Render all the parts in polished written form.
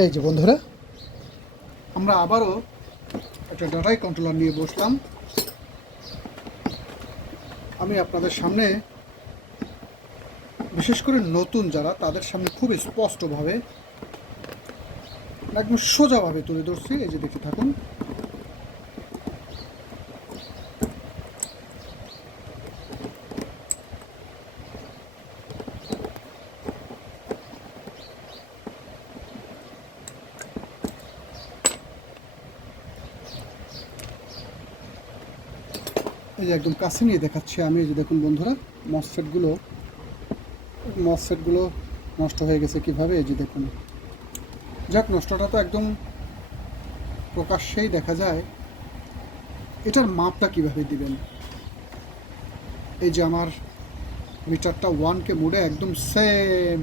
এই যে বন্ধুরা, আমরা আবারও একটা ডাটাই কন্ট্রোলার নিয়ে বসলাম। আমি আপনাদের সামনে, বিশেষ করে নতুন যারা, তাদের সামনে খুব স্পষ্টভাবে একদম সোজাভাবে তুলে ধরছি। এই যে দেখতে থাকুন। এই যে একদম কাছে নিয়ে দেখাচ্ছি আমি। এই যে দেখুন বন্ধুরা, মসফেটগুলো নষ্ট হয়ে গেছে কিভাবে। এই যে দেখুন, যাক, নষ্টটা তো একদম প্রকাশ্যেই দেখা যায়। এটার মাপটা কিভাবে দিবেন। এই যে আমার মিটারটা 1K মোডে একদম সেম,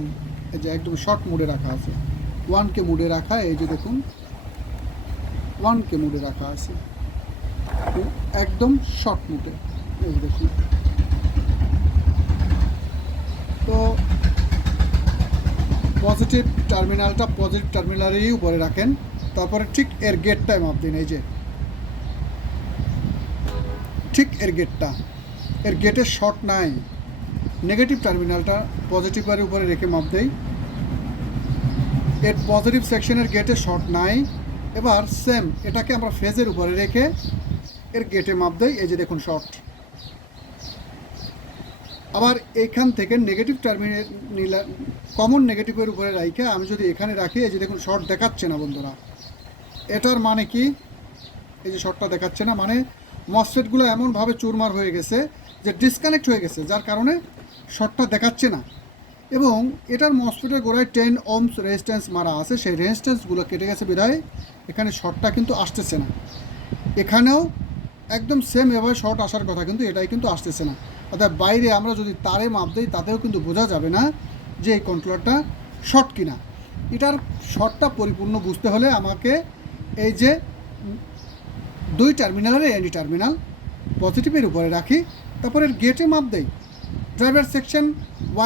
এই যে একদম শর্ট মোডে রাখা আছে। 1K মোডে রাখা, এই যে দেখুন 1K মোডে রাখা আছে, একদম শর্ট মোডে। এই যে দেখুন। তো পজিটিভ টার্মিনালেরই উপরে রাখেন, তারপরে ঠিক এর গেটটায় মাপ দিন। এই যে ঠিক এর গেটের শর্ট নাই, নেগেটিভ টার্মিনালটা পজিটিভের উপরে রেখে মাপ দেই। এর পজিটিভ সেকশনের গেটে শর্ট নাই। এবার সেম এটাকে আমরা ফেজের উপরে রেখে এর গেটে মাপ দেই। এই যে দেখুন শর্ট। আবার এইখান থেকে নেগেটিভ টার্মিনাল কমন নেগেটিভের উপরে রাখে আমি যদি এখানে রাখি, এই যে দেখুন শর্ট দেখাচ্ছে না বন্ধুরা। এটার মানে কি? এই যে শর্টটা দেখাচ্ছে না, মানে মসফেটগুলো এমনভাবে চুরমার হয়ে গেছে যে ডিসকানেক্ট হয়ে গেছে, যার কারণে শর্টটা দেখাচ্ছে না। এবং এটার মসফেটের গোড়ায় 10 ohms রেজিস্ট্যান্স মারা আছে, সেই রেজিস্ট্যান্সগুলো কেটে গেছে বিধায় এখানে শর্টটা কিন্তু আসতেছে না। এখানেও একদম সেম এভাবে শর্ট আসার কথা, কিন্তু এটাই কিন্তু আসতেছে না। অর্থাৎ বাইরে আমরা যদি তারে মাপ দিই, তাতেও কিন্তু বোঝা যাবে না যে এই কন্ট্রোলারটা শর্ট কিনা। এটার শর্টটা পরিপূর্ণ বুঝতে হলে আমাকে এই যে দুই টার্মিনালের এনি টার্মিনাল পজিটিভের উপরে রাখি, তারপরে গেটে মাপ দেই। ড্রাইভার সেকশন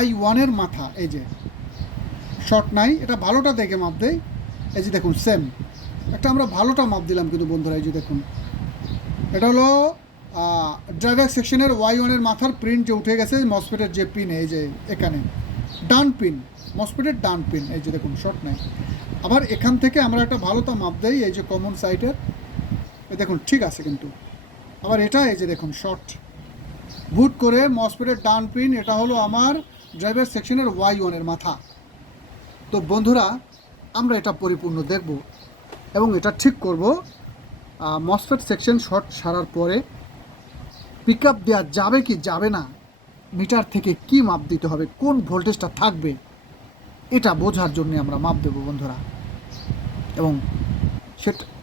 Y1-এর মাথা, এই যে শর্ট নাই, এটা ভালোটা দেখে মাপ দেই। এই যে দেখুন সেম একটা আমরা ভালোটা মাপ দিলাম কিন্তু বন্ধুরা। এই যে দেখুন, এটা হলো ড্রাইভার সেকশনের Y1-এর মাথার প্রিন্ট যে উঠে গেছে মসফেটের যে পিন, এই যে এখানে ডান পিন, মসফেটের ডান পিন। এই যে দেখুন শর্ট নাই। আবার এখান থেকে আমরা একটা ভালোটা মাপ দেই, এই যে কমন সাইটের, এই দেখুন ঠিক আছে। কিন্তু আবার এটা এই যে দেখুন শর্ট, বুট করে মসফেটের ডান পিন, এটা হলো আমার ড্রাইভার সেকশনের Y1-এর মাথা। তো বন্ধুরা, আমরা এটা পরিপূর্ণ দেখব এবং এটা ঠিক করব। মসফেট সেকশন শর্ট সারার পরে পিক আপ দেওয়া যাবে কি যাবে না, মিটার থেকে কি মাপ দিতে হবে, কোন ভোল্টেজটা থাকবে, এটা বোঝার জন্য আমরা মাপ দেব বন্ধুরা।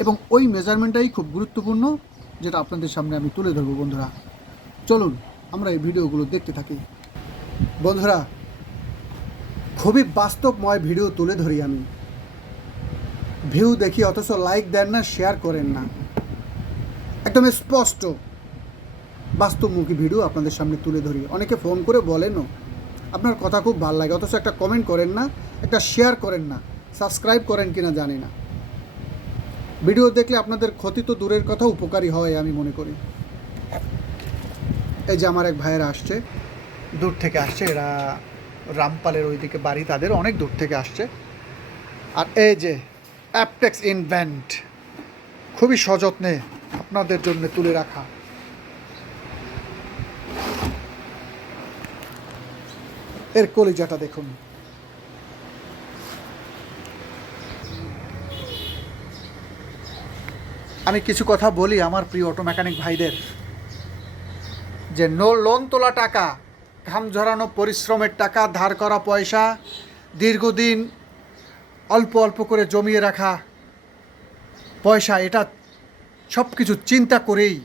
এবং ওই মেজারমেন্টটাই খুব গুরুত্বপূর্ণ, যেটা আপনাদের সামনে আমি তুলে ধরবো বন্ধুরা। চলুন আমরা এই ভিডিওগুলো দেখতে থাকি। বন্ধুরা, খুবই বাস্তবময় ভিডিও তুলে ধরি আমি। ভিউ দেখি অথচ লাইক দেন না, শেয়ার করেন না। একদম স্পষ্ট বাস্তবমুখী ভিডিও আপনাদের সামনে তুলে ধরি। অনেকে ফোন করে বলেনও আপনার কথা খুব ভালো লাগে, অথচ একটা কমেন্ট করেন না, একটা শেয়ার করেন না, সাবস্ক্রাইব করেন কিনা জানি না। ভিডিও দেখলে আপনাদের ক্ষতি তো দূরের কথা, উপকারী হয় আমি মনে করি। এই যে আমার এক ভাইয়েরা আসছে, দূর থেকে আসছে, এরা রামপালের ওইদিকে বাড়ি, তাদের অনেক দূর থেকে আসছে। আর এই যে অ্যাপটেক্স ইনভেন্ট, খুবই সযত্নে আপনাদের জন্য তুলে রাখা। এর কলিজাটা দেখুন। আমি কিছু কথা বলি আমার প্রিয় অটো মেকানিক ভাইদের, যে লোন তোলা টাকা, ঘাম ঝরানো পরিশ্রমের টাকা, ধার করা পয়সা, দীর্ঘদিন অল্প অল্প করে জমিয়ে রাখা পয়সা, এটা সব কিছু চিন্তা করেই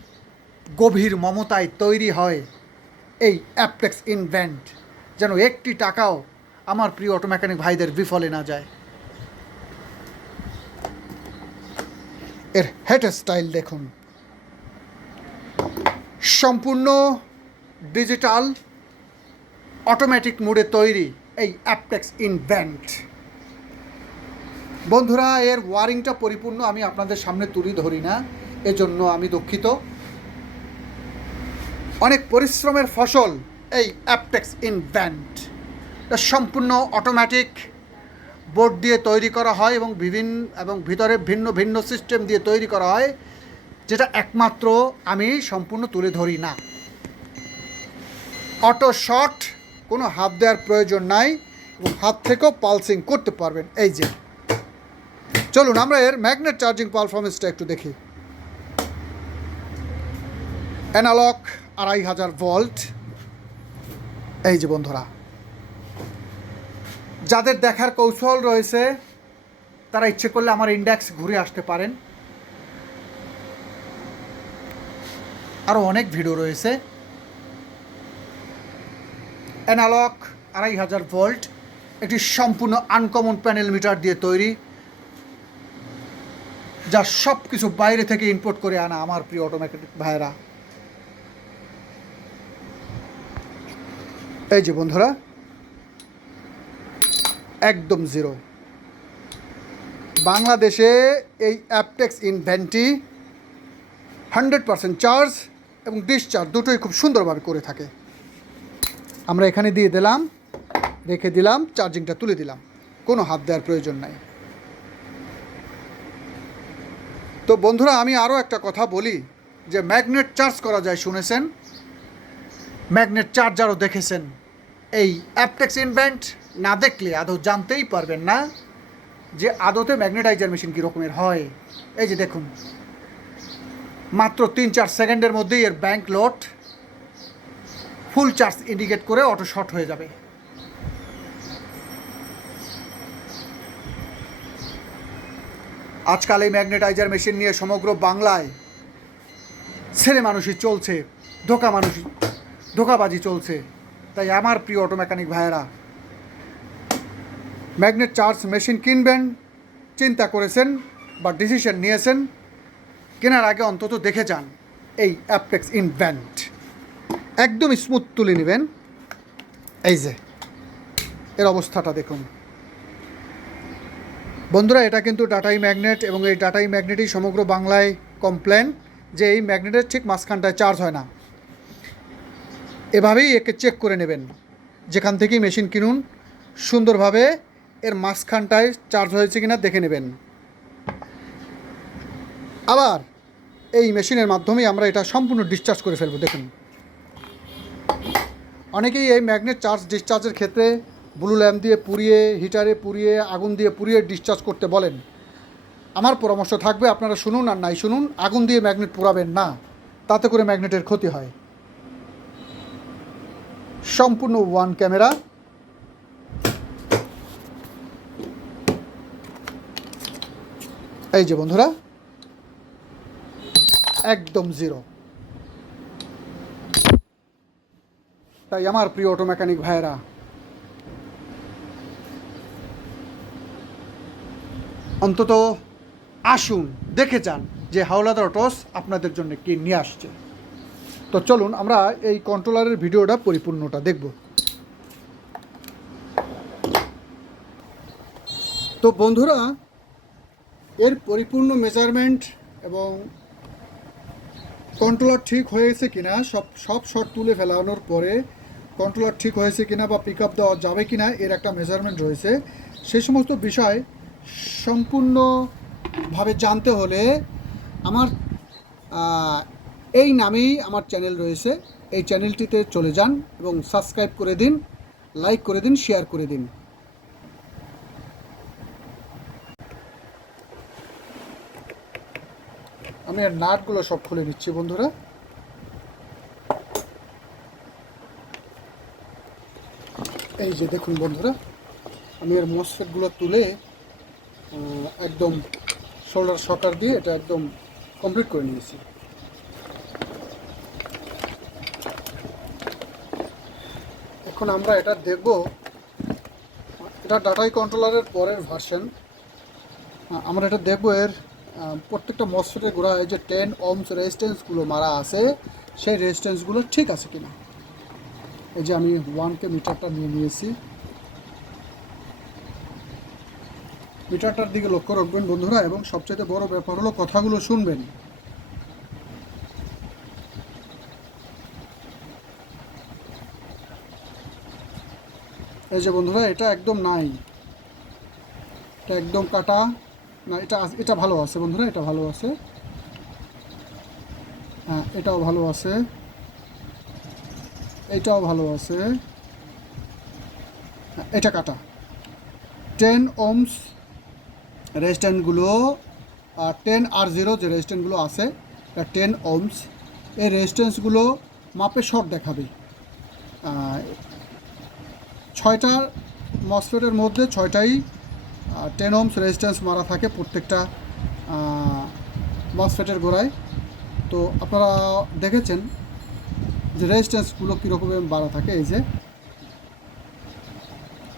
গভীর মমতায় তৈরি হয় এই অ্যাপটেক্স ইনভেন্ট, যেন একটি টাকাও আমার প্রিয় অটো মেকানিক ভাইদের বিফলে না যায়। এর হেড স্টাইল দেখুন, সম্পূর্ণ ডিজিটাল অটোমেটিক মোডে তৈরি এই অ্যাপটেক্স ইনভেন্ট। বন্ধুরা, এর ওয়ারিংটা পরিপূর্ণ আমি আপনাদের সামনে তুলে ধরি না, এজন্য আমি দুঃখিত। অনেক পরিশ্রমের ফসল এই অ্যাপটেক্স ইনভেন্ট। এটা সম্পূর্ণ অটোমেটিক বোর্ড দিয়ে তৈরি করা হয় এবং ভিতরে ভিন্ন ভিন্ন সিস্টেম দিয়ে তৈরি করা হয়, যেটা একমাত্র আমি সম্পূর্ণ তুলে ধরি না। অটো শট, কোনো হাত দেওয়ার প্রয়োজন নাই এবং হাত থেকেও পালসিং করতে পারবেন। এই যে, চলুন আমরা এর ম্যাগনেট চার্জিং পারফরমেন্সটা একটু দেখি। Analog 2500 volt. এই যে বন্ধুরা, যাদের দেখার কৌশল রয়েছে তারা ইচ্ছে করলে আমার ইন্ডেক্স ঘুরে আসতে পারেন, আরও অনেক ভিডিও রয়েছে। অ্যানালগ 2500 ভোল্ট, একটি সম্পূর্ণ আনকমন প্যানেল মিটার দিয়ে তৈরি, যা সব কিছু বাইরে থেকে ইনপুট করে আনা আমার প্রিয় অটোমেটিক ভাইয়েরা। এই যে বন্ধুরা, একদম জিরো। বাংলাদেশে এই অ্যাপটেক্স ইনভেন্টটি 100% চার্জ এবং ডিসচার্জ দুটোই খুব সুন্দরভাবে করে থাকে। আমরা এখানে দিয়ে দিলাম, রেখে দিলাম, চার্জিংটা তুলে দিলাম, কোনো হাত দেওয়ার প্রয়োজন নাই। তো বন্ধুরা, আমি আরও একটা কথা বলি, যে ম্যাগনেট চার্জ করা যায় শুনেছেন, ম্যাগনেট চার্জারও দেখেছেন। এই অ্যাপটেক্স ইনভেন্ট না দেখলে আদৌ জানতেই পারবেন না যে আদৌতে ম্যাগনেটাইজার মেশিন কী রকমের হয়। এই যে দেখুন, মাত্র 3-4 সেকেন্ডের মধ্যেই এর bank load full charge indicate করে অটো শর্ট হয়ে যাবে। আজকাল এই ম্যাগনেটাইজার মেশিন নিয়ে সমগ্র বাংলায় ছেলে মানুষই চলছে, ধোকাবাজি চলছে। তাই আমার প্রিয় অটো মেকানিক ভাইয়েরা, ম্যাগনেট চার্জ মেশিন কিনবেন, চিন্তা করেছেন বা ডিসিশন নিয়েছেন, কেনার আগে অন্তত দেখে যান এই অ্যাপটেক্স ইনভেন্ট। একদম স্মুথ তুলে নেবেন। এই যে এর অবস্থাটা দেখুন বন্ধুরা, এটা কিন্তু টাটাই ম্যাগনেট, এবং এই টাটাই ম্যাগনেটই সমগ্র বাংলায় কমপ্লেন যে এই ম্যাগনেটের ঠিক মাঝখানটায় চার্জ হয় না। এভাবেই একে চেক করে নেবেন, যেখান থেকেই মেশিন কিনুন, সুন্দরভাবে এর মাঝখানটায় চার্জ হয়েছে কিনা দেখে নেবেন। আবার এই মেশিনের মাধ্যমেই আমরা এটা সম্পূর্ণ ডিসচার্জ করে ফেলবো। দেখুন, অনেকেই এই ম্যাগনেট চার্জ ডিসচার্জের ক্ষেত্রে ব্লু ল্যাম্প দিয়ে পুড়িয়ে, হিটারে পুড়িয়ে, আগুন দিয়ে পুড়িয়ে ডিসচার্জ করতে বলেন। আমার পরামর্শ থাকবে, আপনারা শুনুন আর নাই শুনুন, আগুন দিয়ে ম্যাগনেট পোড়াবেন না, তাতে করে ম্যাগনেটের ক্ষতি হয়। সম্পূর্ণ ওয়ান ক্যামেরা। এই যে বন্ধুরা, একদম জিরো। তাই আমার প্রিয় অটো মেকানিক ভাইয়েরা, অন্তত আসুন, দেখে যান যে হাওলাদার অটোস আপনাদের জন্য কি নিয়ে আসছে। তো চলুন আমরা এই কন্ট্রোলারের ভিডিওটা পরিপূর্ণটা দেখব। তো বন্ধুরা, এর পরিপূর্ণ মেজারমেন্ট এবং কন্ট্রোলার ঠিক হয়েছে কিনা, সব শট তুলে ফেলানোর পরে কন্ট্রোলার ঠিক হয়েছে কিনা বা পিক আপ দেওয়া যাবে কিনা, এর একটা মেজারমেন্ট রয়েছে। সেই সমস্ত বিষয় সম্পূর্ণভাবে জানতে হলে আমার এই নামেই আমার চ্যানেল রয়েছে, এই চ্যানেলটিতে চলে যান এবং সাবস্ক্রাইব করে দিন, লাইক করে দিন, শেয়ার করে দিন। আমি আর নাটগুলো সব খুলে নিচ্ছি বন্ধুরা। এই যে দেখুন বন্ধুরা, আমি এর মসফেটগুলো তুলে একদম শোল্ডার সকার দিয়ে এটা একদম কমপ্লিট করে নিয়েছি। এখন আমরা এটা দেখব, এটা টাটাই কন্ট্রোলারের পরের ভার্সন। আমরা এটা দেখব এর প্রত্যেকটা মসফেটের গোড়ায় যে 10 ohms রেজিস্ট্যান্সগুলো মারা আছে, সেই রেজিস্ট্যান্সগুলো ঠিক আছে কিনা। এই যে আমি 1K মিটারটা নিয়ে নিয়েছি। মিটারটার দিকে লক্ষ্য রাখবেন বন্ধুরা, এবং সবচেয়ে বড় ব্যাপার হলো কথাগুলো শুনবেন। এই যে বন্ধুরা, এটা একদম নাই, এটা একদম কাটা না। এটা ভালো আছে বন্ধুরা, এটা ভালো আছে। হ্যাঁ, এটাও ভালো আছে, এটাও ভালো আছে। হ্যাঁ, এটা কাটা। 10 ওহমস রেজিস্ট্যান্টগুলো, 10R0 যে রেজিস্ট্যান্টগুলো আছে, এটা 10 ওহমস। এই রেজিস্ট্যান্সগুলো মাপে শর্ট দেখাবে। 6টা মসফেটের মধ্যে 6টাই 10 ওহমস রেজিস্ট্যান্স মারা থাকে প্রত্যেকটা মসফেটের গোড়ায়। তো আপনারা দেখেছেন যে রেজিস্ট্যান্সগুলো কীরকমের বাড়া থাকে। এই যে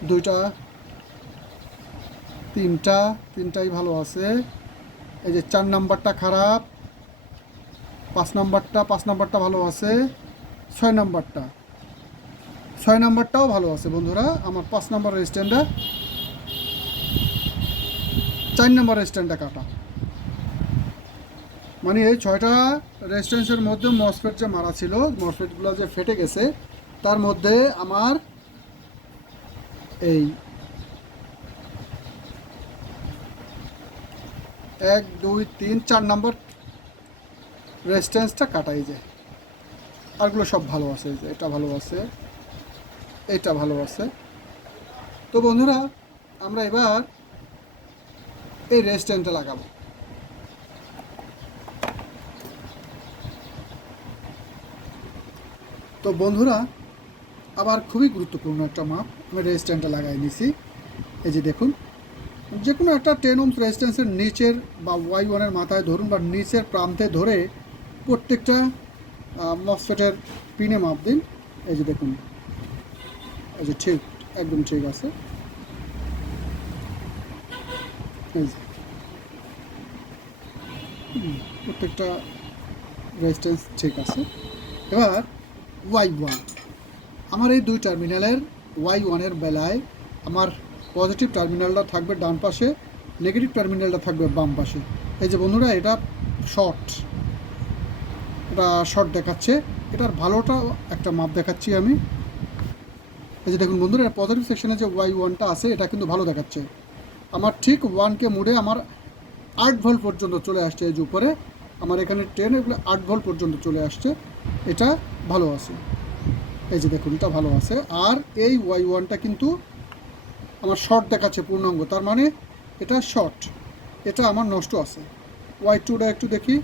2টা, 3টাই ভালো আছে। এই যে 4 নাম্বারটা খারাপ, 5 নাম্বারটা ভালো আছে, 6 নাম্বারটাও ভালো আছে বন্ধুরা। আমার 5 নাম্বার রেজিস্ট্যান্টটা, 4 নাম্বার রেজিস্ট্যান্টটা কাটা। মানে এই 6টা রেজিস্ট্যান্সের মধ্যে মসফেট যে মারা ছিল, মসফেটগুলো যে ফেটে গেছে, তার মধ্যে আমার এই 1 2 3 4 নাম্বার রেজিস্ট্যান্সটা কাটাই যায়। আরগুলো সব ভালো আছে। যে এটা ভালো আছে, এটা ভালো আছে। তো বন্ধুরা, আমরা এবার এই রেজিস্ট্যান্সটা লাগাবো। তো বন্ধুরা, আবার খুবই গুরুত্বপূর্ণ একটা মাপ, আমি রেজিস্ট্যান্সটা লাগাই নিছি। এই যে দেখুন, যে কোনো একটা 10 ওহমস রেজিস্ট্যান্সের নিচের বা Y1-এর মাথায় ধরুন বা নিচের প্রান্তে ধরে প্রত্যেকটা মসফেটের পিনে মাপ দিন। এই যে দেখুন, এই যে ঠিক, একদম ঠিক আছে। এই যে প্রত্যেকটা রেজিস্ট্যান্স ঠিক আছে। এবার Y1, আমার এই 2 টার্মিনালের Y1-এর বেলায় আমার পজিটিভ টার্মিনালটা থাকবে ডান পাশে, নেগেটিভ টার্মিনালটা থাকবে বাম পাশে। এই যে বন্ধুরা, এটা শর্ট দেখাচ্ছে। এটার ভালোটা একটা মাপ দেখাচ্ছি আমি। এই যে দেখুন বন্ধুরা, পজিটিভ সেকশনে যে Y1টা আছে, এটা কিন্তু ভালো দেখাচ্ছে। আমার ঠিক 1K মোডে আমার 8 ভোল্ট পর্যন্ত চলে আসছে। এই যে উপরে আমার এখানে 10, এগুলো 8 ভোল্ট পর্যন্ত চলে আসছে। এটা ভালো আছে। এই যে দেখুন, এটা ভালো আছে। আর এই Y1টা কিন্তু আমার শর্ট দেখাচ্ছে পূর্ণাঙ্গ, তার মানে এটা শর্ট, এটা আমার নষ্ট আছে। Y2টা একটু দেখি।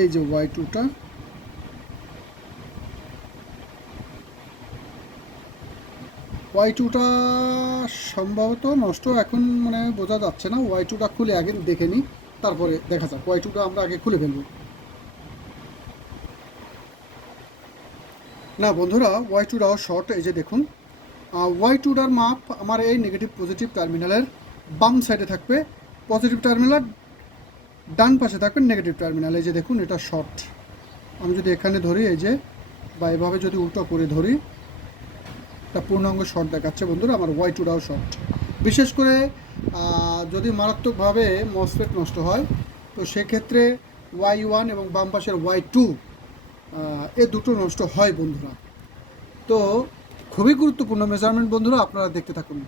এই যে Y2টা, Y2টা সম্ভবত নষ্ট, এখন মানে বোঝা যাচ্ছে না। Y2টা খুলে আগে দেখে নিই, তারপরে দেখা যাক। Y2টা আমরা আগে খুলে ফেলব। না বন্ধুরা, Y2টাও শর্ট। এই যে দেখুন, Y2টার মাপ আমার এই নেগেটিভ পজিটিভ টার্মিনালের বাম সাইডে থাকবে, পজিটিভ টার্মিনাল ডান পাশে থাকবে নেগেটিভ টার্মিনাল। এই যে দেখুন, এটা শর্ট। আমি যদি এখানে ধরি, এই যে বা এভাবে যদি উল্টো করে ধরি, এটা পূর্ণাঙ্গ শর্ট দেখাচ্ছে বন্ধুরা। আমার Y2টাও শর্ট। বিশেষ করে যদি মারাত্মকভাবে মসফেট নষ্ট হয়, তো সেক্ষেত্রে Y1 এবং বাম পাশের Y2 এ দুটো নষ্ট হয় বন্ধুরা। তো খুবই গুরুত্বপূর্ণ মেজারমেন্ট বন্ধুরা, আপনারা দেখতে থাকুন।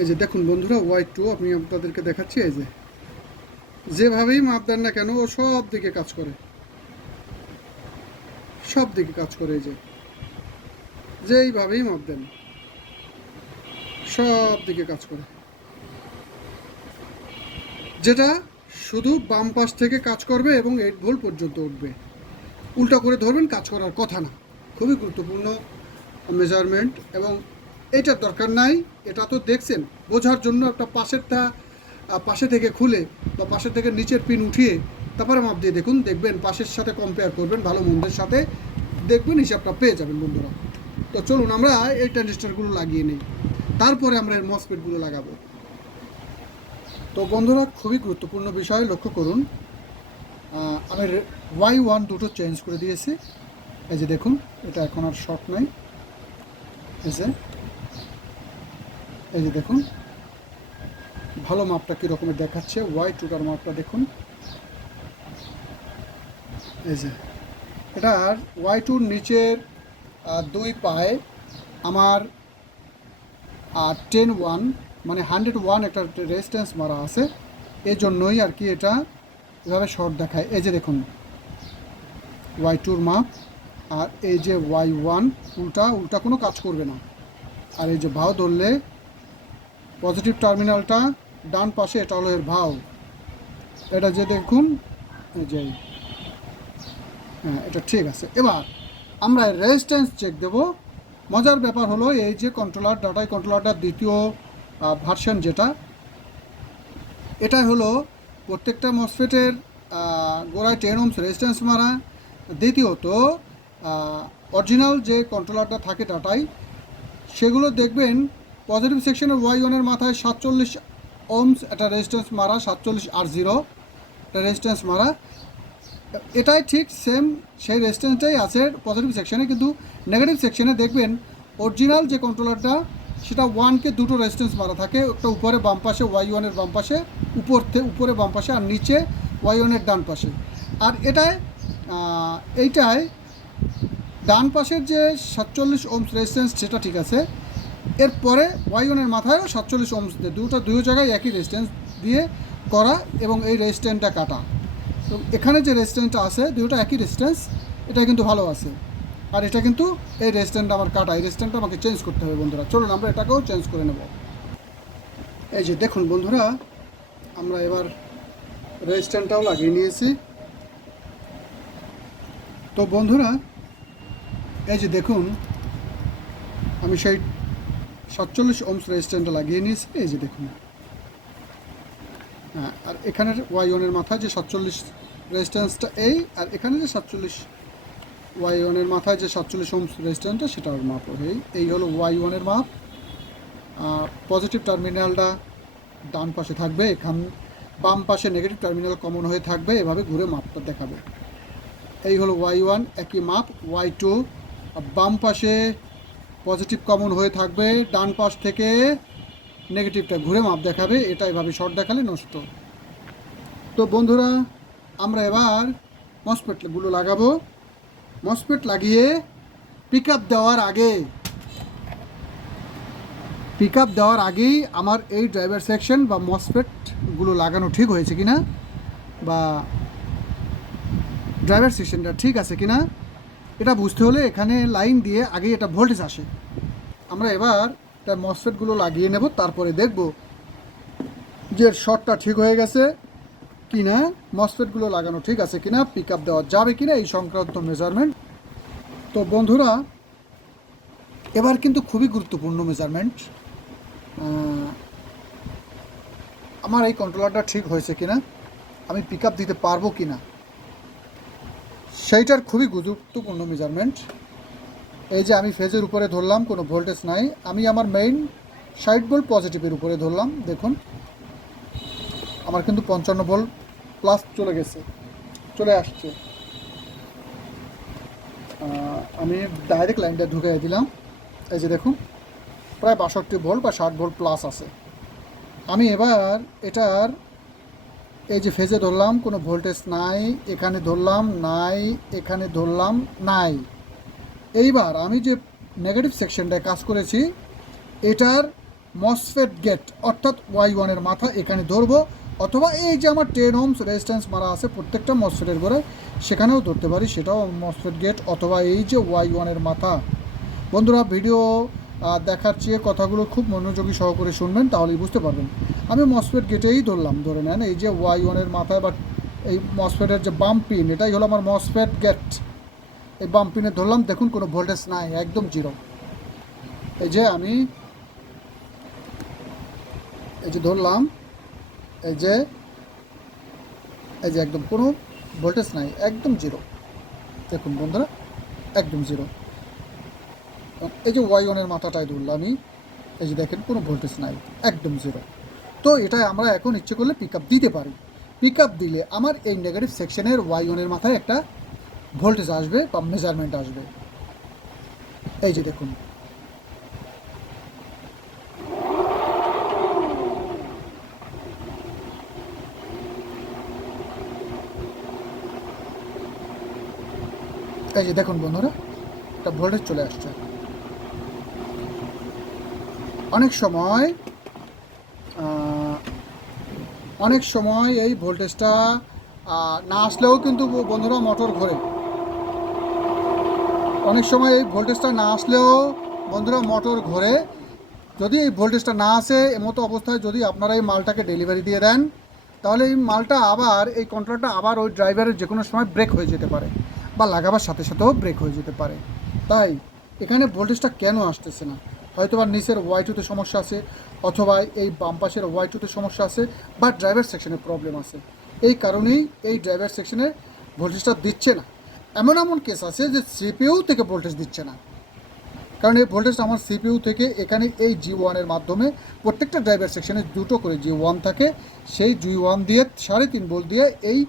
এই যে দেখুন বন্ধুরা, Y2 আমি আপনাদেরকে দেখাচ্ছি। এই যে যেভাবেই মাপ দেন না কেন, ও সব দিকে কাজ করে, সব দিকে কাজ করে। এই যে যেইভাবেই মাপ দেন, সব দিকে কাজ করে। যেটা শুধু বাম পাশ থেকে কাজ করবে এবং 8 ভোল্ট পর্যন্ত উঠবে। উল্টা করে ধরবেন, কাজ করার কথা না। খুবই গুরুত্বপূর্ণ মেজারমেন্ট, এবং এটার দরকার নাই। এটা তো দেখছেন, বোঝার জন্য একটা পাশে থেকে খুলে বা পাশে থেকে নিচের পিন উঠিয়ে তারপরে মাপ দিয়ে দেখুন, দেখবেন পাশের সাথে কম্পেয়ার করবেন, ভালো মন্দের সাথে, দেখবেন হিসাবটা পেয়ে যাবেন বন্ধুরা। তো চলুন আমরা এই ট্রানজিস্টরগুলো লাগিয়ে নিই, তারপরে আমরা এর মসফেটগুলো লাগাবো। তো বন্ধুরা, খুবই গুরুত্বপূর্ণ বিষয় লক্ষ্য করুন। আমি Y1 দুটো চেঞ্জ করে দিয়েছি। এই যে দেখুন, এটা এখন আর শর্ট নাই। এই যে দেখুন ভালো মাপটা কীরকমের দেখাচ্ছে। Y2টার মাপটা দেখুন। এই যে এটার Y2-র নিচের 2 পায়ে আমার 10-1 মানে 101 একটা রেজিস্ট্যান্স মারা আছে, এই জন্যই আর কি এটা এভাবে শর্ট দেখায়। এই যে দেখুন Y2-র মাপ, আর এই যে Y1 উল্টা কোনো কাজ করবে না। আর এই যে ভাও ধরলে পজিটিভ টার্মিনালটা ডান পাশে, এটা হলো এর ভাও। এটা যে দেখুন এই যে, হ্যাঁ এটা ঠিক আছে। এবার আমরা রেজিস্ট্যান্স চেক দেব। মজার ব্যাপার হলো এই যে কন্ট্রোলার, ডাটাই কন্ট্রোলারটার দ্বিতীয় ভার্সন যেটা, এটাই হলো প্রত্যেকটা মসফেটের গোড়ায় 10 ohms রেজিস্ট্যান্স মারা। দ্বিতীয়ত অরিজিনাল যে কন্ট্রোলারটা থাকে ডাটাই, সেগুলো দেখবেন পজিটিভ সেকশনের Y1-এর মাথায় 47 ohms একটা রেজিস্ট্যান্স মারা, 47R0 একটা রেজিস্ট্যান্স মারা। এটাই ঠিক সেম সেই রেজিস্ট্যান্সটাই আছে পজিটিভ সেকশনে, কিন্তু নেগেটিভ সেকশনে দেখবেন অরিজিনাল যে কন্ট্রোলারটা সেটা 1-কে দুটো রেজিস্ট্যান্স মারা থাকে, একটা উপরে বাম পাশে Y1-এর বাম পাশে, উপরে বাম পাশে, আর নিচে Y1-এর ডান পাশে। আর এইটায় ডান পাশের যে 47 ohms রেজিস্ট্যান্স সেটা ঠিক আছে, এরপরে Y1-এর মাথায়ও 47 ohms দুই জায়গায় একই রেজিস্ট্যান্স দিয়ে করা এবং এই রেজিস্ট্যান্সটা কাটা। তো এখানে যে রেজিস্ট্যান্সটা আছে দুটো একই রেজিস্ট্যান্স, এটা কিন্তু ভালো আছে। আর এটা কিন্তু এই রেজিস্ট্যান্সটা আমার কাটা, এই রেজিস্ট্যান্সটা আমাকে চেঞ্জ করতে হবে বন্ধুরা। চলুন আমরা এটাকেও চেঞ্জ করে নেব। এই যে দেখুন বন্ধুরা, আমরা এবার রেজিস্ট্যান্সটাও লাগিয়ে নিয়েছি। তো বন্ধুরা এই যে দেখুন, আমি সেই 47 ohms রেজিস্ট্যান্সটা লাগিয়ে নিয়েছি। এই যে দেখুন, হ্যাঁ, আর এখানের Y1-এর মাথায় যে 47 রেজিস্ট্যান্সটা এই, আর এখানে যে 47 Y1-এর মাথায় যে 47 ohms রেজিস্ট্যান্সটা সেটার মাপ এই হলো Y1-এর মাপ। পজিটিভ টার্মিনালটা ডান পাশে থাকবে, বাম পাশে নেগেটিভ টার্মিনাল কমন হয়ে থাকবে, এভাবে ঘুরে মাপটা দেখাবে। এই হলো Y1 একই মাপ। Y2 বাম পাশে পজিটিভ কমন হয়ে থাকবে, ডান পাশ থেকে নেগেটিভটা ঘুরে মাপ দেখাবে। এটা এভাবে শর্ট দেখালে নষ্ট। তো বন্ধুরা আমরা এবার মসফেটগুলো লাগাবো। মসফেট লাগিয়ে পিক আপ দেওয়ার আগেই আমার এই ড্রাইভার সেকশন বা মসফেটগুলো লাগানো ঠিক হয়েছে কিনা, বা ড্রাইভার সেকশনটা ঠিক আছে কিনা, এটা বুঝতে হলে এখানে লাইন দিয়ে আগেই এটা ভোল্টেজ আসে। আমরা এবার এটা মসফেটগুলো লাগিয়ে নেব, তারপরে দেখব যে শর্টটা ঠিক হয়ে গেছে কিনা, মসফেটগুলো লাগানো ঠিক আছে কিনা, পিক আপ দেওয়া যাবে কিনা, এই সংক্রান্ত মেজারমেন্ট। তো বন্ধুরা এবার কিন্তু খুবই গুরুত্বপূর্ণ মেজারমেন্ট, আমার এই কন্ট্রোলারটা ঠিক হয়েছে কিনা, আমি পিক আপ দিতে পারবো কিনা, সেইটার খুবই গুরুত্বপূর্ণ মেজারমেন্ট। এই যে আমি ফেজের উপরে ধরলাম, কোনো ভোল্টেজ নাই, আমি আমার মেইন 60 ভোল্ট পজিটিভের উপরে ধরলাম। দেখুন আমার কিন্তু 55 ভোল্ট প্লাস চলে আসছে। আমি ডাইরেক্ট লাইনটা ঢুকিয়ে দিলাম। এই যে দেখুন প্রায় 62 ভোল্ট বা 60 ভোল্ট প্লাস আছে। আমি এবার এটার এই যে ফেজে ধরলাম, কোনো ভোল্টেজ নাই, এখানে ধরলাম নাই, এখানে ধরলাম নাই। এইবার আমি যে নেগেটিভ সেকশনটায় কাজ করেছি, এটার মসফেট গেট অর্থাৎ Y1-এর মাথা এখানে ধরবো, অথবা এই যে আমার 10 ohms রেজিস্ট্যান্স মারা আছে প্রত্যেকটা মসফেটের করে, সেখানেও ধরতে পারি, সেটাও মসফেট গেট, অথবা এই যে Y1-এর মাথা। বন্ধুরা ভিডিও দেখার চেয়ে কথাগুলো খুব মনোযোগী সহকারে শুনবেন, তাহলেই বুঝতে পারবেন। আমি মসফেট গেটেই ধরলাম, ধরে নেন এই যে Y1-এর মাথায় বা এই মসফেটের যে বাম পিন, এটাই হলো আমার মসফেট গেট। এই বাম পিনে ধরলাম, দেখুন কোনো ভোল্টেজ নাই, একদম জিরো। এই যে আমি ধরলাম, এই যে একদম কোনো ভোল্টেজ নাই, একদম জিরো। দেখুন বন্ধুরা একদম জিরো। এই যে Y1-এর মাথাটাই ধরলাম আমি, এই যে দেখেন কোনো ভোল্টেজ নাই, একদম জিরো। তো এটা আমরা এখন ইচ্ছে করলে পিক আপ দিতে পারি। পিক আপ দিলে আমার এই নেগেটিভ সেকশনের Y1-এর মাথায় একটা ভোল্টেজ আসবে বা মেজারমেন্ট আসবে। এই যে দেখুন, এই যে দেখুন বন্ধুরা, একটা ভোল্টেজ চলে আসছে। অনেক সময় এই ভোল্টেজটা না আসলেও কিন্তু বন্ধুরা মোটর ঘোরে। অনেক সময় এই ভোল্টেজটা না আসলেও বন্ধুরা মোটর ঘোরে। যদি এই ভোল্টেজটা না আসে এমতো অবস্থায় যদি আপনারা এই মালটাকে ডেলিভারি দিয়ে দেন, তাহলে এই মালটা আবার এই কন্ট্রোলটা আবার ওই ড্রাইভারের যে কোনো সময় ব্রেক হয়ে যেতে পারে বা লাগাবার সাথে সাথেও ব্রেক হয়ে যেতে পারে। তাই এখানে ভোল্টেজটা কেন আসতেছে না, হয়তো বা নিচের ওয়াই2তে সমস্যা আছে, অথবা এই বাম পাশের ওয়াই2তে সমস্যা আছে, বা ড্রাইভার সেকশনে প্রবলেম আছে। এই কারণেই এই ড্রাইভার সেকশনে ভোল্টেজটা দিচ্ছে না। এমন এমন কেস আছে যে সিপিইউ থেকে ভোল্টেজ দিচ্ছে না, কারণ এই ভোল্টেজটা আমার সিপিইউ থেকে এখানে এই G1-এর মাধ্যমে প্রত্যেকটা ড্রাইভার সেকশনে দুটো করে G1 থাকে, সেই G1 দিয়ে 3.5 ভোল্ট দিয়ে এই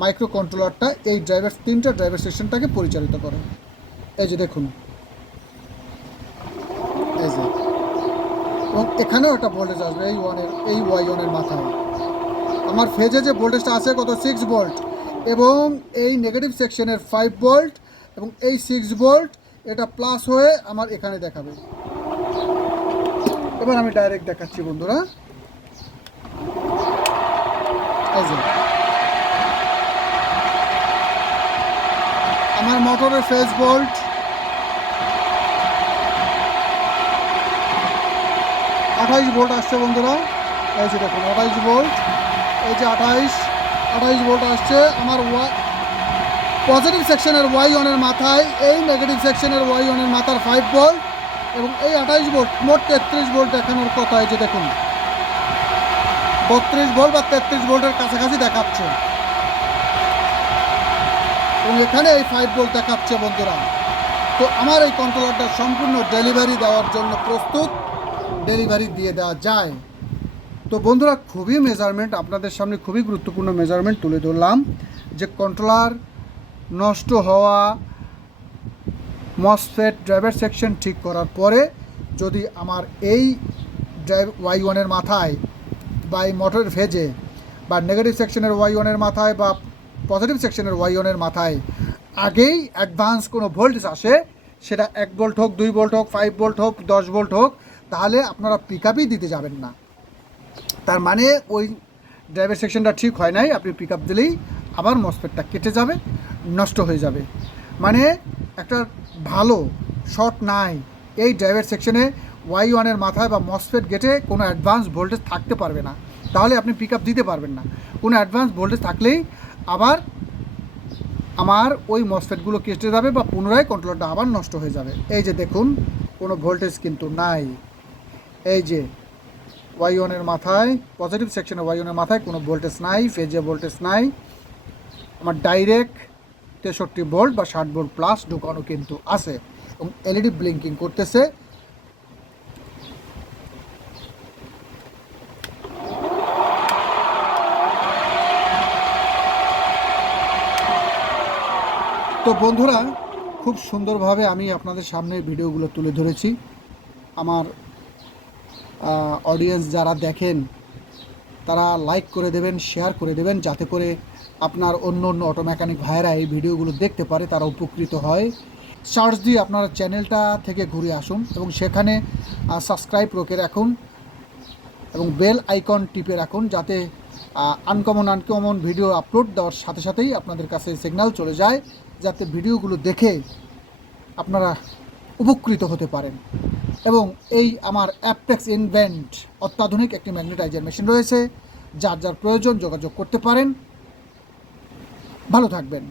মাইক্রো কন্ট্রোলারটা এই তিনটা ড্রাইভার সেকশনটাকে পরিচালিত করে। এই যে দেখুন, এই যে, এবং এখানেও একটা ভোল্টেজ আসবে এই Y1-এর মাথায়। আমার ফেজে যে ভোল্টেজটা আছে কত 6 ভোল্ট, এবং এই নেগেটিভ সেকশনের 5 ভোল্ট, এবং এই 6 ভোল্ট এটা প্লাস হয়ে আমার এখানে দেখাবে। এবার আমি ডাইরেক্ট দেখাচ্ছি বন্ধুরা। এই যে আমার মোটরের ফেজ ভোল্ট 28 ভোল্ট আসছে বন্ধুরা। এই যে দেখুন 28 ভোল্ট, এই যে 28 ভোল্ট আসছে আমার পজিটিভ সেকশনের Y1-এর মাথায়, এই নেগেটিভ সেকশনের Y1-এর মাথার 5 ভোল্ট, এবং এই 28 ভোল্ট, মোট 33 ভোল্ট দেখানোর কথা। এই যে দেখুন 32 ভোল্ট বা 33 ভোল্টের কাছাকাছি দেখাচ্ছে, এবং এখানে এই 5 ভোল্ট দেখাচ্ছে বন্ধুরা। তো আমার এই কন্ট্রোলারটা সম্পূর্ণ ডেলিভারি দেওয়ার জন্য প্রস্তুত, ডেলিভারি দিয়ে দেওয়া যায়। তো বন্ধুরা, খুবই মেজারমেন্ট আপনাদের সামনে, খুবই গুরুত্বপূর্ণ মেজারমেন্ট তুলে ধরলাম যে কন্ট্রোলার নষ্ট হওয়া, মসফেট ড্রাইভার সেকশন ঠিক করার পরে যদি আমার এই Y1-এর মাথায় বা এই মোটরের ফেজে বা নেগেটিভ সেকশনের Y1-এর মাথায় বা পজিটিভ সেকশনের Y1-এর মাথায় আগেই অ্যাডভান্স কোনো ভোল্টেজ আসে, সেটা 1 ভোল্ট হোক, 2 ভোল্ট হোক, 5 ভোল্ট হোক, 10 ভোল্ট হোক, তাহলে আপনারা পিকআপই দিতে যাবেন না। তার মানে ওই ড্রাইভার সেকশনটা ঠিক হয় নাই, আপনি পিকআপ দিলেই আবার মসফেটটা কেটে যাবে, নষ্ট হয়ে যাবে। মানে একটা ভালো শর্ট নাই, এই ড্রাইভার সেকশনে Y1-এর মাথায় বা মসফেট গেটে কোনো অ্যাডভান্স ভোল্টেজ থাকতে পারবে না, তাহলে আপনি পিকআপ দিতে পারবেন না। কোনো অ্যাডভান্স ভোল্টেজ থাকলেই আবার আমার ওই মসফেটগুলো কেটে যাবে বা পুনরায় কন্ট্রোলারটা আবার নষ্ট হয়ে যাবে। এই যে দেখুন কোনো ভোল্টেজ কিন্তু নাই, এই যে Y1-এর মাথায়, পজিটিভ সেকশনে Y1-এর মাথায় কোনো ভোল্টেজ নাই, ফেজে ভোল্টেজ নাই। আমার ডাইরেক্ট 63 ভোল্ট বা 60 ভোল্ট প্লাস ঢোকানো কিন্তু আছে, এবং এলইডি ব্লিঙ্কিং করতেছে। তো বন্ধুরা, খুব সুন্দরভাবে আমি আপনাদের সামনে ভিডিওগুলো তুলে ধরেছি। আমার অডিয়েন্স যারা দেখেন তারা লাইক করে দেবেন, শেয়ার করে দেবেন, যাতে করে আপনার অন্য অটো মেকানিক ভাইয়েরা এই ভিডিওগুলো দেখতে পারে, তারা উপকৃত হয়। সার্চ দিয়ে আপনারা চ্যানেলটা থেকে ঘুরে আসুন এবং সেখানে সাবস্ক্রাইব করে রাখুন এবং বেল আইকন টিপে রাখুন, যাতে আনকমন ভিডিও আপলোড দেওয়ার সাথে সাথেই আপনাদের কাছে সিগন্যাল চলে যায়, যাতে ভিডিওগুলো দেখে আপনারা উপকৃত হতে পারেন। এবং এই আমার অ্যাপটেক্স ইনভেন্ট অত্যাধুনিক একটি ম্যাগনেটাইজার মেশিন রয়েছে, যার যার প্রয়োজন যোগাযোগ করতে পারেন। ভালো থাকবেন।